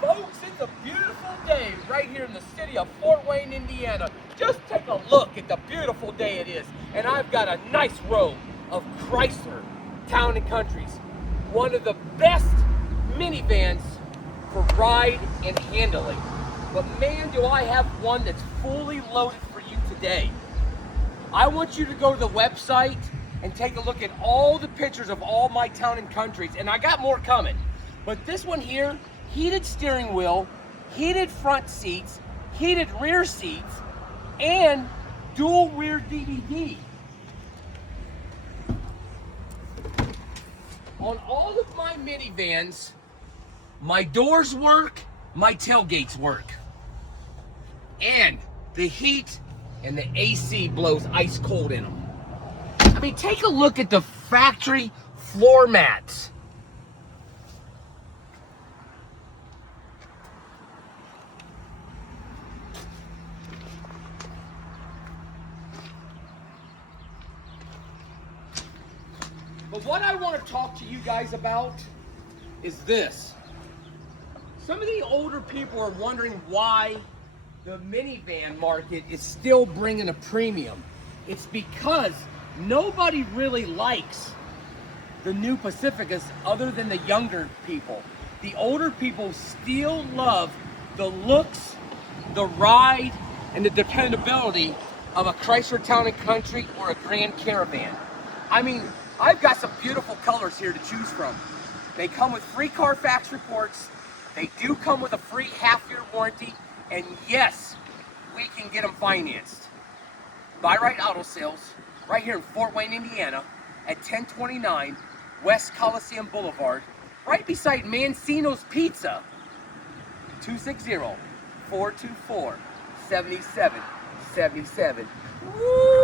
Folks, it's a beautiful day right here in the city of Fort Wayne, Indiana. Just take a look at the beautiful day it is. And I've got a nice row of Chrysler Town and Countries. One of the best minivans for ride and handling. But man, do I have one that's fully loaded for you today. I want you to go to the website and take a look at all the pictures of all my Town and Countries. And I got more coming. But this one here, heated steering wheel, heated front seats, heated rear seats, and dual rear DVD. On all of my minivans, my doors work, my tailgates work. And the heat and the AC blows ice cold in them. I mean, take a look at the factory floor mats. But what I want to talk to you guys about is this. Some of the older people are wondering why the minivan market is still bringing a premium. It's because nobody really likes the new Pacificas other than the younger people. The older people still love the looks, the ride, and the dependability of a Chrysler Town and Country or a Grand Caravan. I mean, I've got some beautiful colors here to choose from. They come with free Carfax reports. They do come with a free half-year warranty. And yes, we can get them financed. Buy Right Auto Sales, right here in Fort Wayne, Indiana, at 1029 West COLISEUM Boulevard, right beside Mancino's Pizza. 260-424-7777. Woo!